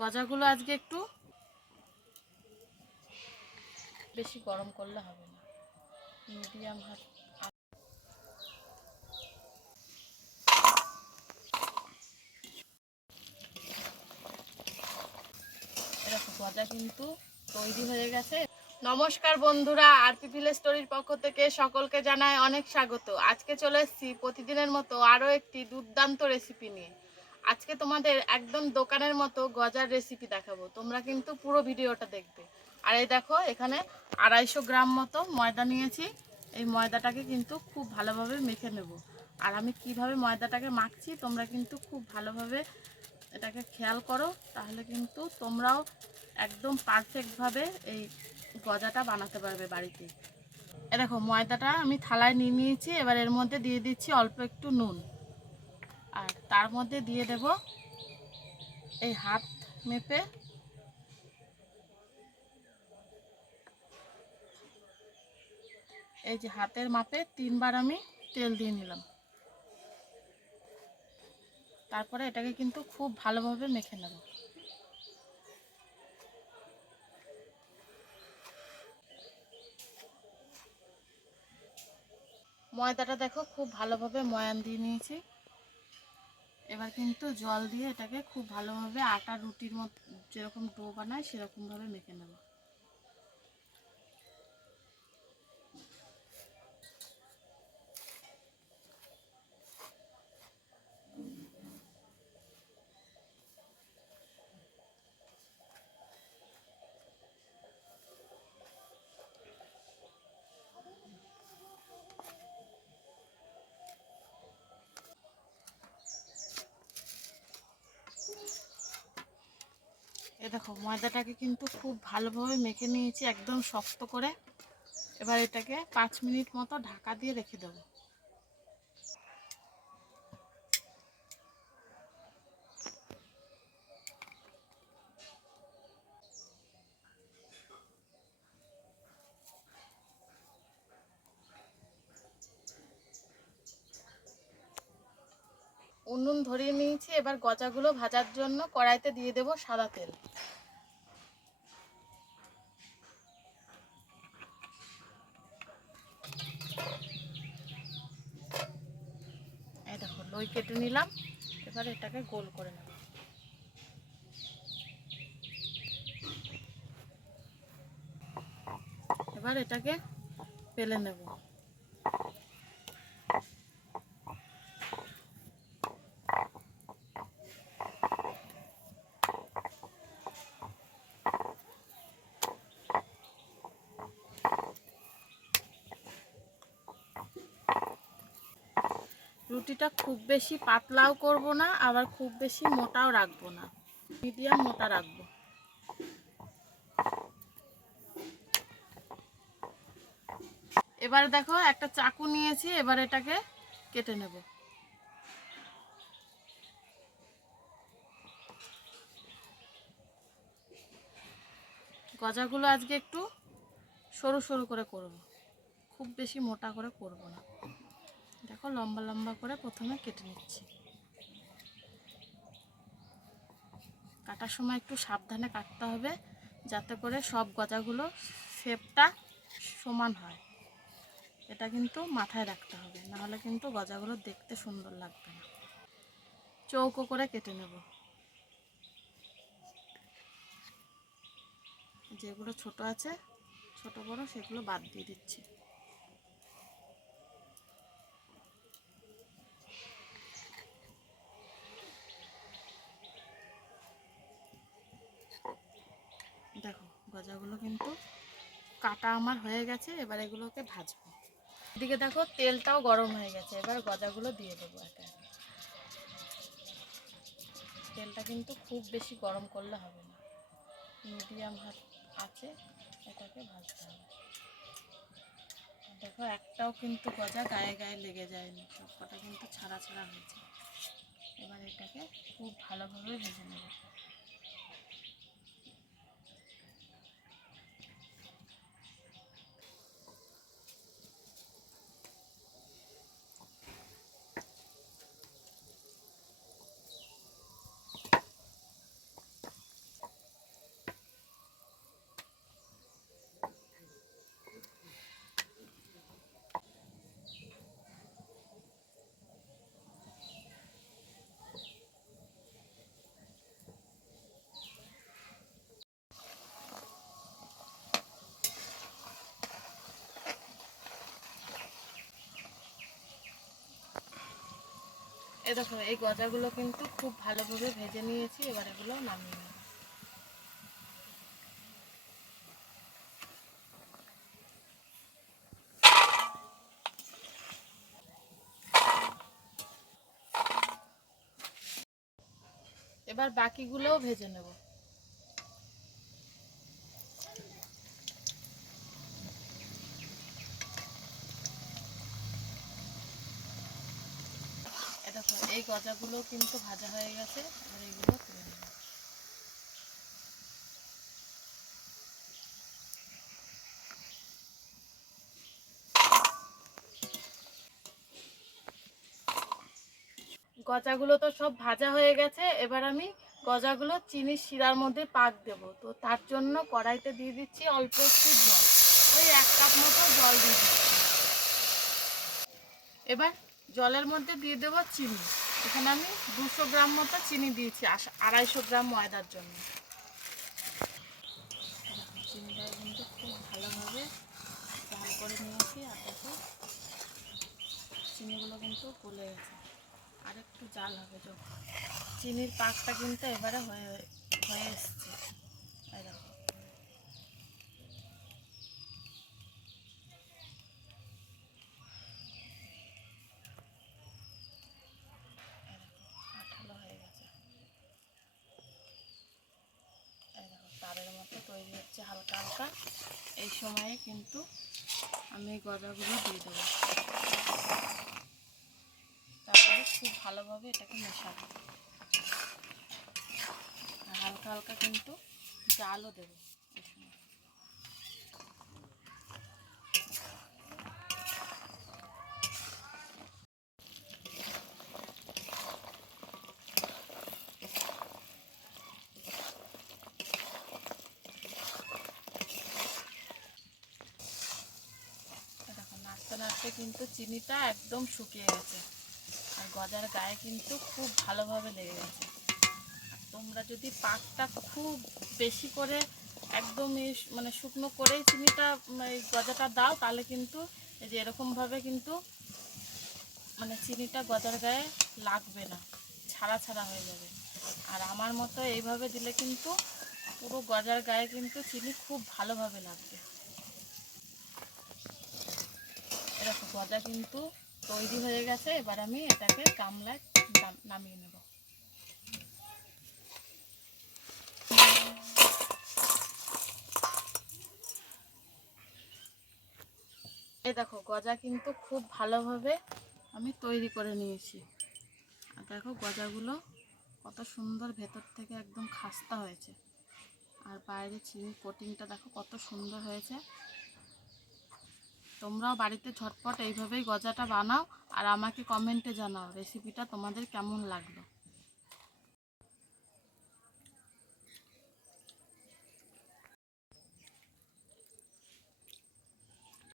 গজাগুলো আজকে একটু বেশি গরম করলে হবে না। মিডিয়াম হাট এরকম গজা কিন্তু তৈরি হয়ে গেছে। নমস্কার বন্ধুরা আরপি ভিলেজ স্টোরির পক্ষ থেকে সকলকে জানাই অনেক স্বাগত। আজকে চলে এসেছি প্রতিদিনের মতো আরও একটি দুর্দান্ত রেসিপি নিয়ে। আজকে তোমাদের একদম দোকানের মতো গজার রেসিপি দেখাবো। তোমরা কিন্তু পুরো ভিডিওটা দেখবে। আর এই দেখো, এখানে আড়াইশো গ্রাম মতো ময়দা নিয়েছি। এই ময়দাটাকে কিন্তু খুব ভালোভাবে মেখে নেব। আর আমি কীভাবে ময়দাটাকে মাখছি, তোমরা কিন্তু খুব ভালোভাবে এটাকে খেয়াল করো। তাহলে কিন্তু তোমরাও একদম পারফেক্টভাবে এই গজাটা বানাতে পারবে বাড়িতে। এ দেখো, ময়দাটা আমি থালায় নিয়ে নিয়েছি এবার এর মধ্যে দিয়ে দিচ্ছি অল্প একটু নুন। আর তার মধ্যে দিয়ে দেব এই হাত মেপে। এই যে হাতের মাপে তিনবার আমি তেল দিয়ে নিলাম। তারপরে এটাকে কিন্তু খুব ভালোভাবে মেখে নেব। ময়দাটা দেখো, খুব ভালোভাবে ময়ান দিয়ে নিয়েছি। এবার কিন্তু জল দিয়ে এটাকে খুব ভালোভাবে আটা রুটির মতো যেরকম ডো বানায় সেরকমভাবে মেখে নেব। এ দেখো, ময়দাটাকে কিন্তু খুব ভালোভাবে মেখে নিয়েছি, একদম শক্ত করে। এবার এটাকে পাঁচ মিনিট মতো ঢাকা দিয়ে রেখে দেবো। উনুন ধরিয়ে নিয়েছি, এবার গজাগুলো ভাজার জন্য কড়াইতে দিয়ে দেব সাদা তেল এই দেখো লই কেটে নিলাম এবার এটাকে গোল করে নেব। এবার এটাকে পেলে নেব। রুটিটা খুব বেশি পাতলাও করব না, আবার খুব বেশি মোটাও রাখব না। মিডিয়াম মোটা রাখব। এবার দেখো একটা চাকু নিয়েছি, এবার এটাকে কেটে নেব। গজাগুলো আজকে একটু সরু সরু করে করব। খুব বেশি মোটা করে করব না। দেখো, লম্বা লম্বা করে প্রথমে কেটে নিচ্ছি। কাটার সময় একটু সাবধানে কাটতে হবে, যাতে করে সব গজাগুলো শেপটা সমান হয়। এটা কিন্তু মাথায় রাখতে হবে, নাহলে কিন্তু গজাগুলো দেখতে সুন্দর লাগবে না। চৌকো করে কেটে নেব। যেগুলো ছোট আছে, ছোট বড়, সেগুলো বাদ দিয়ে দিচ্ছি দেখো গজাগুলো কিন্তু কাটা আমার হয়ে গেছে, এবার এগুলোকে ভাজবো। এদিকে দেখো তেলটাও গরম হয়ে গেছে, এবার গজাগুলো দিয়ে দেবো একে একে। তেলটা কিন্তু খুব বেশি গরম করলে হবে না। মিডিয়াম হাত আছে, এটাকে ভাজতে হবে। দেখো একটাও কিন্তু গজা গায়ে গায়ে লেগে যায়নি সব কটা কিন্তু ছাড়া ছাড়া হয়েছে। এবার এটাকে খুব ভালোভাবে ভেজে নেবে। দেখো, এই গজাগুলো কিন্তু খুব ভালোভাবে ভেজে নিয়েছি, এবার এগুলো নামিয়ে নেব। এবার বাকিগুলোও ভেজে নেব। দেখো এই গজাগুলো কিন্তু ভাজা হয়ে গেছে, আর এগুলো তুলে নেব। গজাগুলো তো সব ভাজা হয়ে গেছে, এবার আমি গজাগুলো চিনির শিরার মধ্যে পাক দেব। তো তার জন্য কড়াইতে দিয়ে দিচ্ছি অল্প একটু জল। ওই এক কাপ মতো জল দিয়ে দিচ্ছি। এবার জলের মধ্যে দিয়ে দেবো চিনি। এখানে আমি দুশো গ্রাম মতো চিনি দিয়েছি আড়াইশো গ্রাম ময়দার জন্য। চিনিটা কিন্তু খুব করে নিয়েছি, আর চিনিগুলো কিন্তু একটু জাল হবে যখন। চিনির পাকটা কিন্তু এবারে হয়ে হয়ে এসছে এই দেখো আঠালো হয়ে গেছে এই দেখো তারের মতো তৈরি হচ্ছে হালকা হালকা। এই সময়ে কিন্তু আমি গজাগুলো দিয়ে দেবো। তারপরে খুব ভালোভাবে এটাকে মেশাবো। হালকা হালকা কিন্তু জালও দেবো এই সময় এই দেখো নাড়তে কিন্তু চিনিটা একদম শুকিয়ে গেছে। আর গজার গায়ে কিন্তু খুব ভালোভাবে লেগে গেছে। তোমরা যদি পাকটা খুব বেশি করে একদম মানে শুকনো করেই চিনিটা এই গজাটা দাও, তাহলে কিন্তু এই যে এরকমভাবে কিন্তু মানে চিনিটা গজার গায়ে লাগবে না, ছাড়া ছাড়া হয়ে যাবে। আর আমার মতো এইভাবে দিলে কিন্তু পুরো গজার গায়ে কিন্তু চিনি খুব ভালোভাবে লাগবে। এরকম গজা কিন্তু তৈরি হয়ে গেছে, এবার আমি এটাকে গামলায় নামিয়ে নেব। এই দেখো, গজা কিন্তু খুব ভালোভাবে আমি তৈরি করে নিয়েছি। আর দেখো গজাগুলো কত সুন্দর ভেতর থেকে একদম খাস্তা হয়েছে। আর বাইরে চিনি কোটিংটা দেখো কত সুন্দর হয়েছে। তোমরাও বাড়িতে ঝটপট এইভাবেই গজাটা বানাও আর আমাকে কমেন্টে জানাও রেসিপিটা তোমাদের কেমন লাগল।